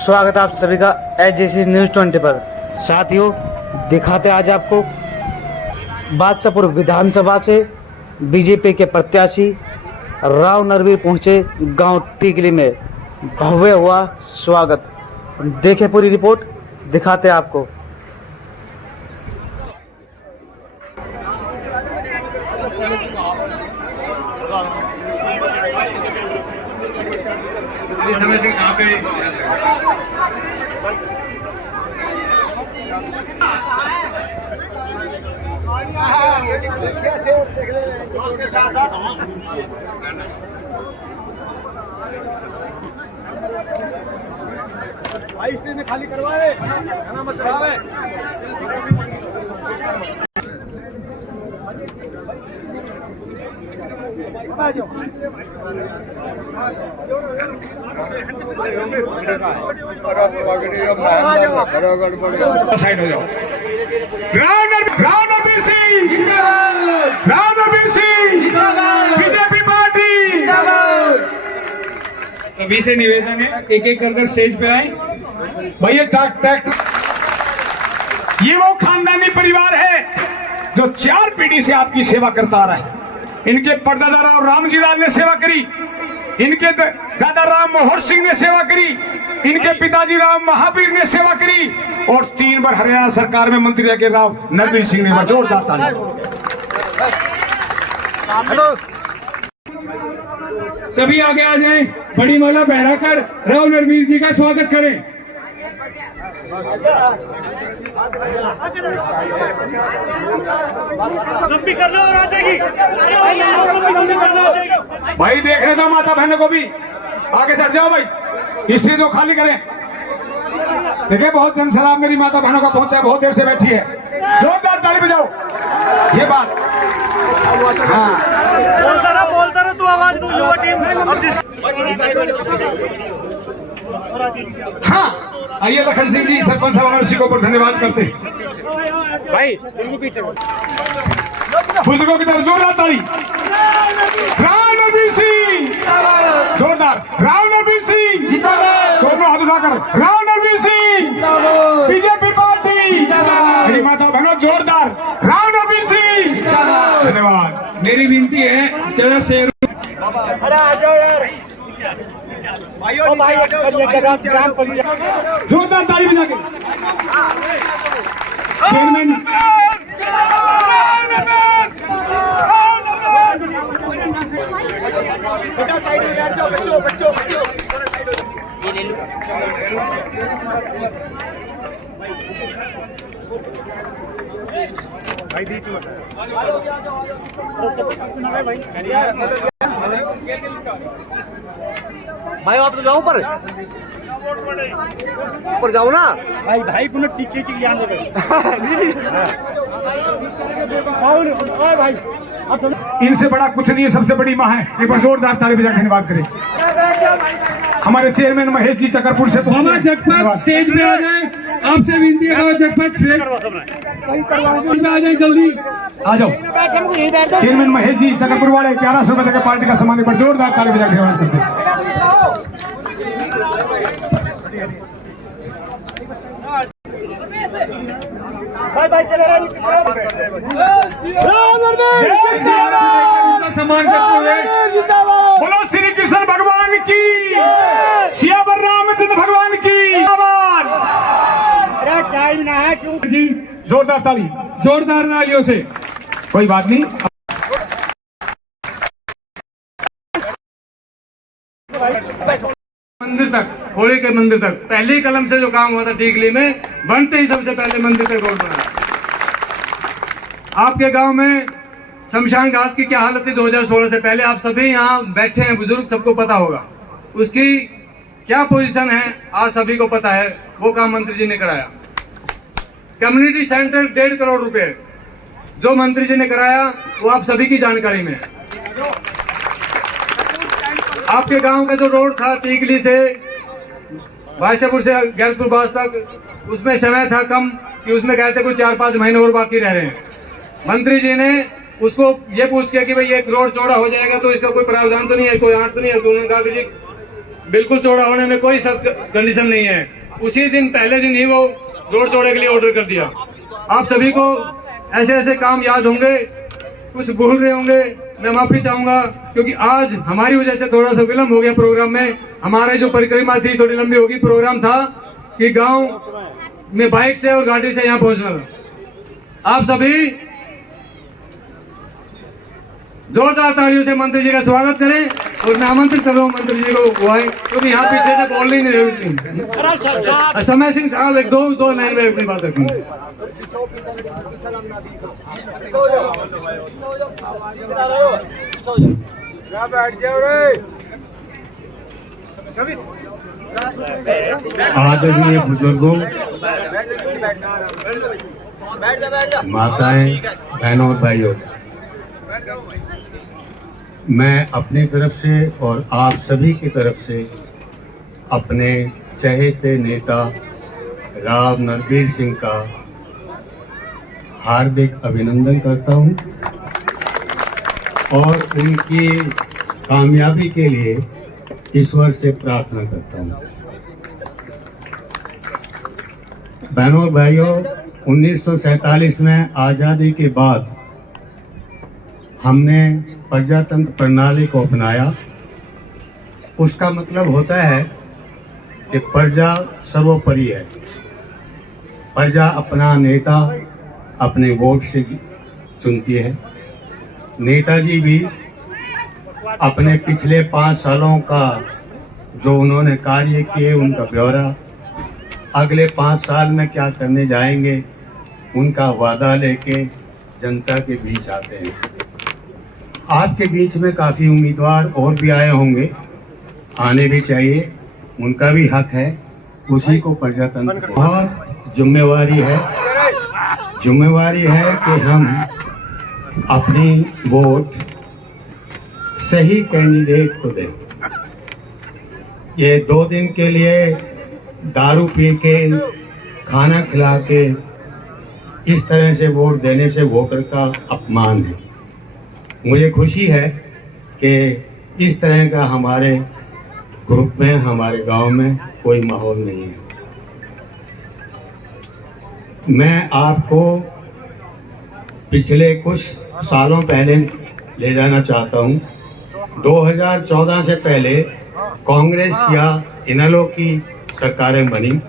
स्वागत है आप सभी का एचजेसी न्यूज़ 20 पर। साथियों, दिखाते आज आपको बादशाहपुर विधानसभा से बीजेपी के प्रत्याशी राव नरवीर पहुंचे गांव टीकली में। भव्य हुआ स्वागत। देखें पूरी रिपोर्ट, दिखाते हैं आपको। समय से कहाँ पे भाई स्टेज खाली करवाए, खाना मत चढ़ावे। साइड हो जाओ। BJP party. सभी से निवेदन है, एक एक कर स्टेज पे आए। भैया ट्रैक्टर, ये वो खानदानी परिवार है जो 4 पीढ़ी से आपकी सेवा करता आ रहा है। इनके परदादा राव रामजी लाल ने सेवा करी, इनके दादा राम मोहर सिंह ने सेवा करी, इनके पिताजी राम महावीर ने सेवा करी और 3 बार हरियाणा सरकार में मंत्री रह के राव नरवीर सिंह ने जोरदार ताली। सभी आगे आ जाएं, बड़ी माला फहराकर राव नरवीर जी का स्वागत करें। भाई देखने दो माता बहनों को भी, आगे चढ़ जाओ भाई, स्टेज को खाली करें। देखिए बहुत जन सलाम मेरी माता बहनों का पहुंचा, बहुत देर से बैठी है, जोरदार ताली बजाओ। ये बात हाँ बोलता रहा तू, आवाज दो युवा टीम। हाँ आइए लखन सिंह जी सरपंच साहब हमारे को ऊपर धन्यवाद करते भाई। बुजुर्गों की तरफ जोरदार ताली। राव नरवीर सिंह जोरदार, राव नरवीर सिंह दोनों हाथ उठाकर, राव नरवीर सिंह बीजेपी पार्टी। मेरी माता बहनों जोरदार, राव नरवीर सिंह धन्यवाद। मेरी विनती है चलो शेर, अरे आ जाओ यार जोरदार ताली बजा के। चेयरमैन साइड में बैठ जाओ, बच्चों ये ले लो भाई, बीच में भाई आप तो जाओ ऊपर जाओ ना भाई। भाई पुनः टिके की जान दे भाई। इनसे बड़ा कुछ नहीं है, सबसे बड़ी माँ है। एक बार जोरदार ताली बजा धन्यवाद करें हमारे चेयरमैन महेश जी चकरपुर से। जगपत स्टेज पे आ जाए, आपसे विनती है जगपत आ जाए, जल्दी आ जाओ। चेयरमैन महेश जी चकरपुर वाले 1100 रुपए तक पार्टी का सम्मान, पर जोरदार ताली बजा धन्यवाद करते हैं। सम्मान करते हुए बोलो श्री कृष्ण भगवान की, सियावर रामचंद्र भगवान की। टाइम ना है क्यों जी, जोरदार ताली, जोरदार तालियों से। कोई बात नहीं, मंदिर तक, होली के मंदिर तक पहली कलम से जो काम हुआ था टीकली में, बनते ही सबसे पहले मंदिर तक रोड बना। आपके गांव में शमशान घाट की क्या हालत थी 2016 से पहले, आप सभी यहाँ बैठे हैं, बुजुर्ग, सबको पता होगा उसकी क्या पोजीशन है, आज सभी को पता है। वो काम मंत्री जी ने कराया। कम्युनिटी सेंटर 1.5 करोड़ रुपए जो मंत्री जी ने कराया, वो आप सभी की जानकारी में है। आपके गांव का जो रोड था टीकली से बादशाहपुर से गैलपुर बास तक, उसमें समय था कम कि उसमें कहते कुछ 4-5 महीने और बाकी रह रहे हैं। मंत्री जी ने उसको ये पूछ के कि भाई ये रोड चौड़ा हो जाएगा तो इसका कोई प्रावधान तो नहीं है, कोई आंट तो नहीं है। तो उन्होंने कहा कि जी बिल्कुल चौड़ा होने में कोई कंडीशन नहीं है। उसी दिन पहले दिन ही वो रोड चौड़े के लिए ऑर्डर कर दिया। आप सभी को ऐसे ऐसे काम याद होंगे, कुछ भूल रहे होंगे, मैं माफी चाहूंगा क्योंकि आज हमारी वजह से थोड़ा सा विलम्ब हो गया प्रोग्राम में। हमारे जो परिक्रमा थी थोड़ी लंबी होगी। प्रोग्राम था कि गांव में बाइक से और गाड़ी से यहाँ पहुंचना था। आप सभी जोरदार तालियों से मंत्री जी का स्वागत करें और मैं आमंत्रित कर रहा हूँ मंत्री जी को वो आए, क्योंकि यहाँ पीछे से बोल ही नहीं रहे। समय सिंह साहब एक दो लाइन में अपनी बात रखेंगे। आदरणीय बुजुर्गों, माताएं, बहनों और भाइयों, मैं अपनी तरफ से और आप सभी की तरफ से अपने चहेते नेता राव नरबीर सिंह का हार्दिक अभिनंदन करता हूं और उनकी कामयाबी के लिए ईश्वर से प्रार्थना करता हूं। बहनों और भाइयों, 1947 में आज़ादी के बाद हमने प्रजातंत्र प्रणाली को अपनाया। उसका मतलब होता है कि प्रजा सर्वोपरि है। प्रजा अपना नेता अपने वोट से चुनती है। नेताजी भी अपने पिछले 5 सालों का जो उन्होंने कार्य किए उनका ब्यौरा, अगले 5 साल में क्या करने जाएंगे उनका वादा लेके जनता के बीच आते हैं। आपके बीच में काफ़ी उम्मीदवार और भी आए होंगे, आने भी चाहिए, उनका भी हक है। उसी को प्रजातंत्र को और जिम्मेवारी है कि हम अपनी वोट सही कैंडिडेट को दें। ये 2 दिन के लिए दारू पी के, खाना खिला के इस तरह से वोट देने से वोटर का अपमान है। मुझे खुशी है कि इस तरह का हमारे ग्रुप में, हमारे गांव में कोई माहौल नहीं है। मैं आपको पिछले कुछ सालों पहले ले जाना चाहता हूं। 2014 से पहले कांग्रेस या इनेलो की सरकारें बनी।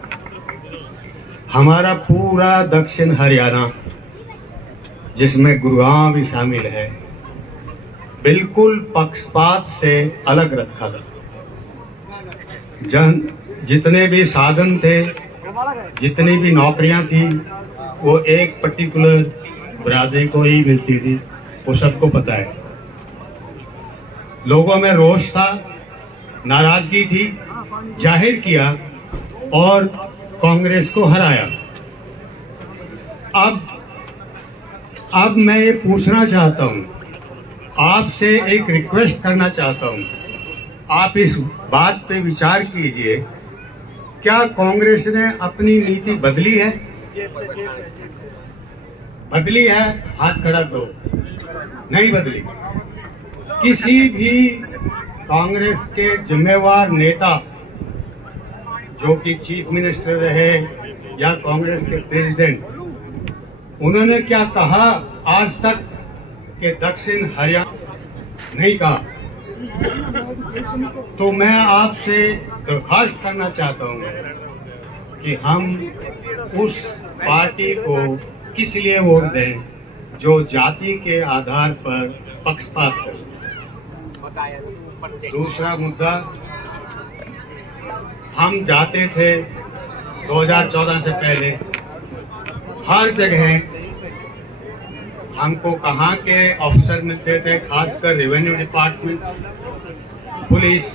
हमारा पूरा दक्षिण हरियाणा, जिसमें गुरुग्राम भी शामिल है, बिल्कुल पक्षपात से अलग रखा था। जितने भी साधन थे, जितनी भी नौकरियां थी, वो एक पर्टिकुलर बिरादरी को ही मिलती थी, वो सबको पता है। लोगों में रोष था, नाराजगी थी, जाहिर किया और कांग्रेस को हराया। अब मैं ये पूछना चाहता हूँ, आपसे एक रिक्वेस्ट करना चाहता हूँ, आप इस बात पे विचार कीजिए, क्या कांग्रेस ने अपनी नीति बदली है? बदली है? हाथ खड़ा करो। नहीं बदली। किसी भी कांग्रेस के जिम्मेवार नेता, जो कि चीफ मिनिस्टर रहे या कांग्रेस के प्रेसिडेंट, उन्होंने क्या कहा आज तक कि दक्षिण हरियाणा नहीं कहा? तो मैं आपसे दरख्वास्त करना चाहता हूं कि हम उस पार्टी को किस लिए वोट दें जो जाति के आधार पर पक्षपात करे। दूसरा मुद्दा, हम जाते थे 2014 से पहले हर जगह हमको कहाँ के ऑफिसर मिलते थे, खासकर रेवेन्यू डिपार्टमेंट, पुलिस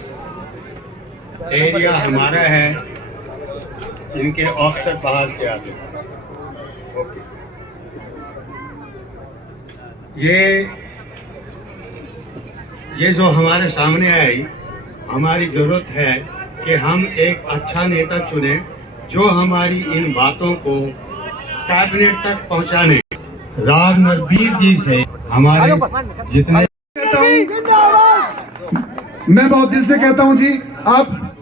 एरिया हमारा है, इनके ऑफिसर बाहर से आते थे। ओके, ये जो हमारे सामने आई, हमारी जरूरत है कि हम एक अच्छा नेता चुने जो हमारी इन बातों को कैबिनेट तक पहुंचाने। राव नरबीर जी से हमारे जितने मैं बहुत दिल से कहता हूं जी, आप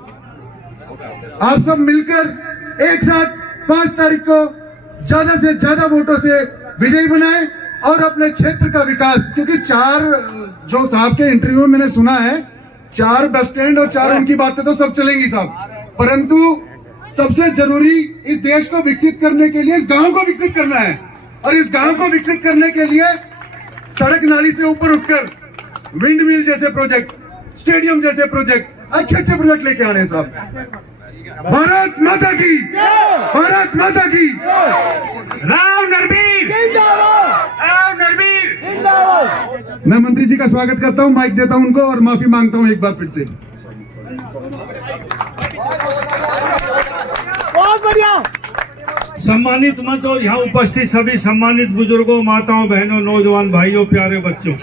आप सब मिलकर एक साथ 5 तारीख को ज्यादा से ज्यादा वोटों से विजयी बनाएं और अपने क्षेत्र का विकास, क्योंकि 4 जो साहब के इंटरव्यू में मैंने सुना है, 4 बस स्टैंड और 4 उनकी बातें तो सब चलेंगी साहब, परंतु सबसे जरूरी इस देश को विकसित करने के लिए इस गांव को विकसित करना है। और इस गांव को विकसित करने के लिए सड़क नाली से ऊपर उठकर विंड मिल जैसे प्रोजेक्ट, स्टेडियम जैसे प्रोजेक्ट, अच्छे अच्छे प्रोजेक्ट लेके आने साहब। भारत माता की, भारत माता की। राव नरबीर, राव नरबीर। मैं मंत्री जी का स्वागत करता हूं, माइक देता हूं उनको और माफी मांगता हूं एक बार फिर से। बहुत बढ़िया। सम्मानित मंच और यहाँ उपस्थित सभी सम्मानित बुजुर्गों, माताओं, बहनों, नौजवान भाइयों, प्यारे बच्चों,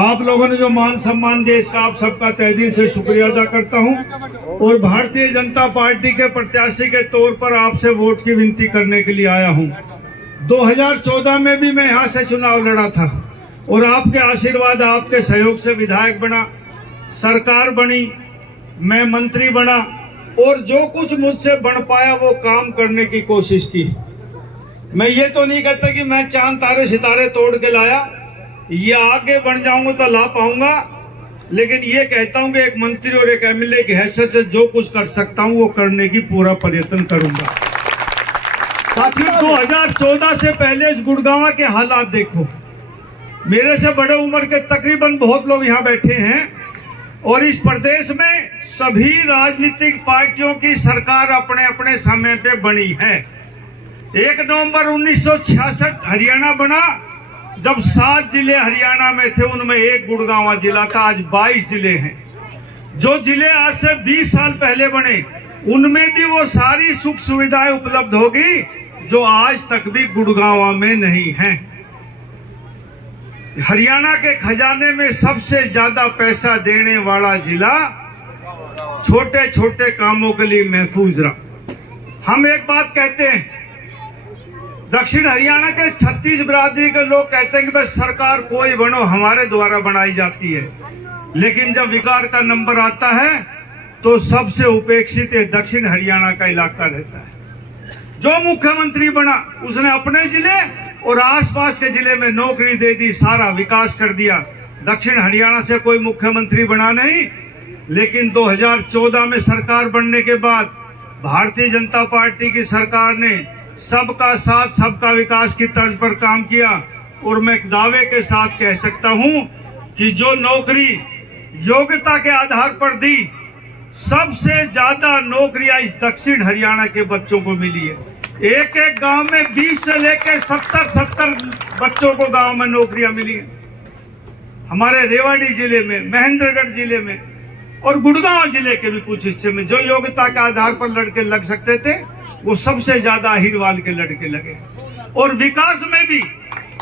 आप लोगों ने जो मान सम्मान दिया इसका आप सबका तहे दिल से शुक्रिया अदा करता हूं। और भारतीय जनता पार्टी के प्रत्याशी के तौर पर आपसे वोट की विनती करने के लिए आया हूं। 2014 में भी मैं यहाँ से चुनाव लड़ा था और आपके आशीर्वाद, आपके सहयोग से विधायक बना, सरकार बनी, मैं मंत्री बना और जो कुछ मुझसे बन पाया वो काम करने की कोशिश की। मैं ये तो नहीं कहता कि मैं चांद तारे सितारे तोड़ के लाया, ये आगे बढ़ जाऊंगा तो ला पाऊंगा, लेकिन ये कहता हूं कि एक मंत्री और एक एमएलए की हैसियत से जो कुछ कर सकता हूं वो करने की पूरा प्रयत्न करूंगा। साथियों, 2014 से पहले इस गुड़गांव के हालात देखो। मेरे से बड़े उम्र के तकरीबन बहुत लोग यहाँ बैठे हैं और इस प्रदेश में सभी राजनीतिक पार्टियों की सरकार अपने अपने समय पे बनी है। 1 नवंबर 1966 हरियाणा बना, जब 7 जिले हरियाणा में थे उनमें एक गुड़गांव जिला था। आज 22 जिले हैं। जो जिले आज से 20 साल पहले बने उनमें भी वो सारी सुख सुविधाएं उपलब्ध होगी जो आज तक भी गुड़गांव में नहीं है। हरियाणा के खजाने में सबसे ज्यादा पैसा देने वाला जिला छोटे छोटे कामों के लिए महफूज रहा। हम एक बात कहते हैं, दक्षिण हरियाणा के 36 बिरादरी के लोग कहते हैं कि बस सरकार कोई बनो, हमारे द्वारा बनाई जाती है, लेकिन जब विकास का नंबर आता है तो सबसे उपेक्षित दक्षिण हरियाणा का इलाका रहता है। जो मुख्यमंत्री बना उसने अपने जिले और आसपास के जिले में नौकरी दे दी, सारा विकास कर दिया। दक्षिण हरियाणा से कोई मुख्यमंत्री बना नहीं, लेकिन 2014 में सरकार बनने के बाद भारतीय जनता पार्टी की सरकार ने सबका साथ सबका विकास की तर्ज पर काम किया। और मैं दावे के साथ कह सकता हूं कि जो नौकरी योग्यता के आधार पर दी, सबसे ज्यादा नौकरियां इस दक्षिण हरियाणा के बच्चों को मिली है। एक एक गांव में 20 से लेकर 70 बच्चों को गांव में नौकरियां मिली हैं। हमारे रेवाड़ी जिले में, महेंद्रगढ़ जिले में और गुड़गांव जिले के भी कुछ हिस्से में जो योग्यता के आधार पर लड़के लग सकते थे वो सबसे ज्यादा अहिरवाल के लड़के लगे। और विकास में भी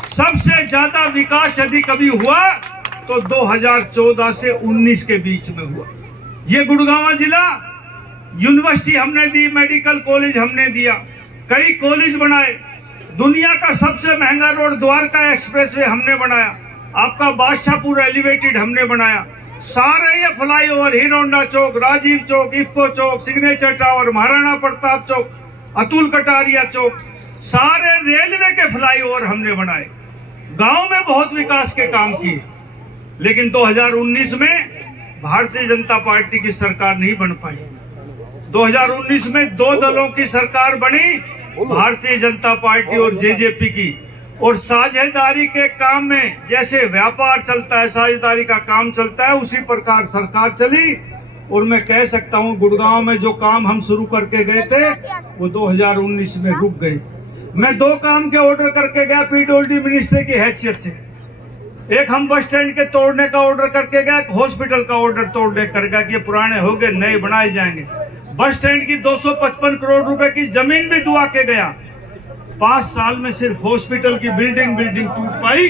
सबसे ज्यादा विकास यदि कभी हुआ तो 2014 से 19 के बीच में हुआ। ये गुड़गांव जिला, यूनिवर्सिटी हमने दी, मेडिकल कॉलेज हमने दिया, कई कॉलेज बनाए, दुनिया का सबसे महंगा रोड द्वारका एक्सप्रेसवे हमने बनाया, आपका बादशाहपुर एलिवेटेड हमने बनाया, सारे ये फ्लाईओवर, हीरोंडा चौक, राजीव चौक, इफ्को चौक, सिग्नेचर टावर, महाराणा प्रताप चौक, अतुल कटारिया चौक, सारे रेलवे के फ्लाईओवर हमने बनाए। गांव में बहुत विकास के काम किए, लेकिन 2019 में भारतीय जनता पार्टी की सरकार नहीं बन पाई। 2019 में 2 दलों की सरकार बनी, भारतीय जनता पार्टी और जेजेपी की। और साझेदारी के काम में जैसे व्यापार चलता है, साझेदारी का काम चलता है, उसी प्रकार सरकार चली। और मैं कह सकता हूं गुड़गांव में जो काम हम शुरू करके गए थे वो 2019 में रुक गए। मैं 2 काम के ऑर्डर करके गया पीडब्ल्यूडी मिनिस्टर की हैसियत से। एक हम बस स्टैंड के तोड़ने का ऑर्डर करके गया, एक हॉस्पिटल का ऑर्डर तोड़ने कर गया कि पुराने हो गए, नए बनाए जाएंगे। बस स्टैंड की 255 करोड़ रुपए की जमीन भी दुआ के गया। 5 साल में सिर्फ हॉस्पिटल की बिल्डिंग टूट पाई।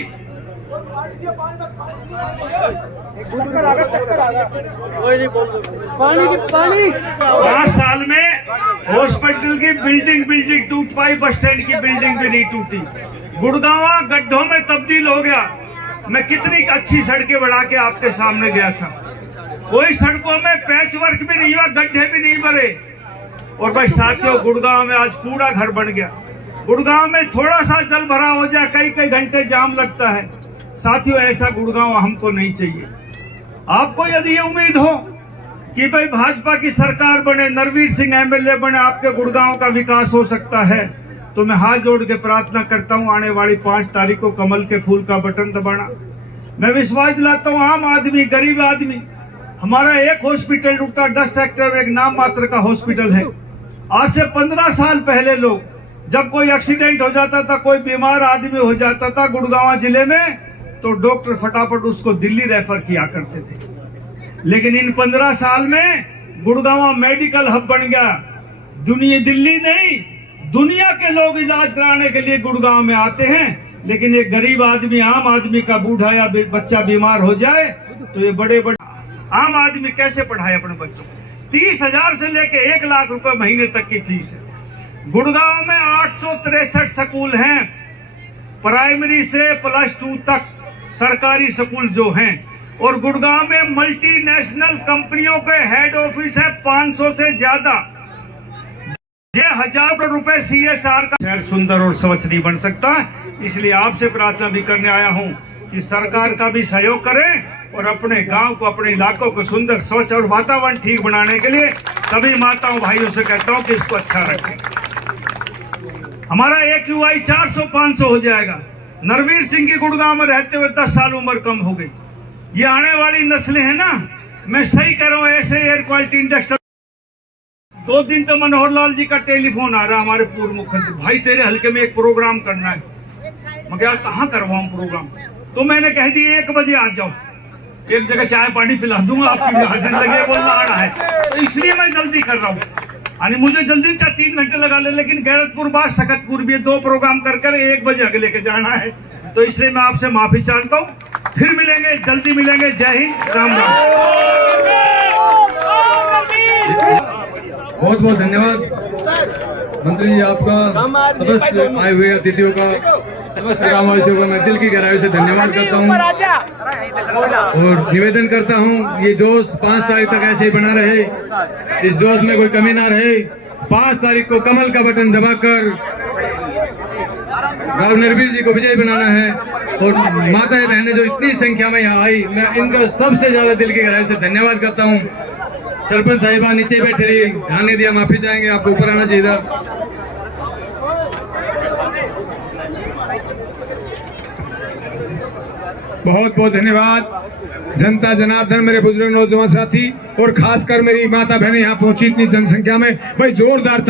पानी 5 साल में हॉस्पिटल की बिल्डिंग टूट पाई, बस स्टैंड की बिल्डिंग भी नहीं टूटी। गुड़गांव गड्ढों में तब्दील हो गया। मैं कितनी अच्छी सड़कें बढ़ा के आपके सामने गया था, कोई सड़कों में पैच वर्क भी नहीं हुआ, गड्ढे भी नहीं भरे। और भाई साथियों, गुड़गांव में आज कूड़ा घर बन गया। गुड़गांव में थोड़ा सा जल भरा हो जाए, कई कई घंटे जाम लगता है। साथियों, ऐसा गुड़गांव हमको नहीं चाहिए। आपको यदि ये उम्मीद हो कि भाई भाजपा की सरकार बने, नरवीर सिंह एमएलए बने, आपके गुड़गांव का विकास हो सकता है, तो मैं हाथ जोड़ के प्रार्थना करता हूं, आने वाली 5 तारीख को कमल के फूल का बटन दबाना। मैं विश्वास दिलाता हूं, आम आदमी, गरीब आदमी, हमारा एक हॉस्पिटल टूटा 10 सेक्टर में, एक नाम मात्र का हॉस्पिटल है। आज से 15 साल पहले लोग जब कोई एक्सीडेंट हो जाता था, कोई बीमार आदमी हो जाता था गुड़गांव जिले में, तो डॉक्टर फटाफट उसको दिल्ली रेफर किया करते थे। लेकिन इन 15 साल में गुड़गांव मेडिकल हब बन गया। दिल्ली नहीं, दुनिया के लोग इलाज कराने के लिए गुड़गांव में आते हैं। लेकिन एक गरीब आदमी, आम आदमी का बूढ़ा या बच्चा बीमार हो जाए तो ये बड़े बड़े आम आदमी कैसे पढ़ाए अपने बच्चों को। 30,000 से लेके 1 लाख रुपए महीने तक की फीस है। गुड़गांव में 863 स्कूल हैं, प्राइमरी से +2 तक सरकारी स्कूल जो हैं। और गुड़गांव में मल्टीनेशनल कंपनियों के हेड ऑफिस है 500 से ज्यादा। ये 1000 करोड़ रुपए CSR का शहर सुंदर और स्वच्छ नहीं बन सकता। इसलिए आपसे प्रार्थना भी करने आया हूं कि सरकार का भी सहयोग करें और अपने गांव को, अपने इलाकों को सुंदर, स्वच्छ और वातावरण ठीक बनाने के लिए सभी माताओं भाइयों से कहता हूं कि इसको अच्छा रखें। हमारा AQI 400-500 हो जाएगा। नरवीर सिंह की गुड़गांव में रहते हुए 10 साल उम्र कम हो गई। ये आने वाली नस्लें हैं ना, मैं सही कर रहा हूं। ऐसे एयर क्वालिटी इंडेक्स 2 दिन तो मनोहर लाल जी का टेलीफोन आ रहा, हमारे पूर्व मुख्यमंत्री, भाई तेरे हल्के में एक प्रोग्राम करना है। मैं क्या कहाँ करवाऊं प्रोग्राम? तो मैंने कह दिया 1 बजे आ जाओ, एक जगह चाय पानी पिला दूंगा, आपकी हसन लगे बोलना आना है, तो इसलिए मैं जल्दी कर रहा हूँ। यानी मुझे जल्दी चाहे 3 घंटे लगा ले, लेकिन गैरतपुर बाद सकतपुर भी 2 प्रोग्राम कर 1 बजे आगे लेके जाना है। तो इसलिए मैं आपसे माफी चाहता हूँ। फिर मिलेंगे, जल्दी मिलेंगे। जय हिंद, राम राम। बहुत बहुत धन्यवाद मंत्री जी आपका, समस्त आए हुए अतिथियों का, समस्त ग्रामवासियों का मैं दिल की गहराई से धन्यवाद करता हूं और निवेदन करता हूं ये जोश 5 तारीख तक ऐसे ही बना रहे, इस जोश में कोई कमी ना रहे। 5 तारीख को कमल का बटन दबाकर राव नरवीर जी को विजयी बनाना है। और माताएं बहनें जो इतनी संख्या में यहाँ आई, मैं इनका सबसे ज्यादा दिल की गहराई से धन्यवाद करता हूँ। सरपंच साहिबा नीचे बैठे रही, ध्यान नहीं दिया, माफी चाहेंगे, आपको ऊपर आना चाहिए था। बहुत बहुत धन्यवाद जनता जनार्दन, मेरे बुजुर्ग नौजवान साथी और खासकर मेरी माता बहनें यहाँ पहुंची इतनी जनसंख्या में। भाई जोरदार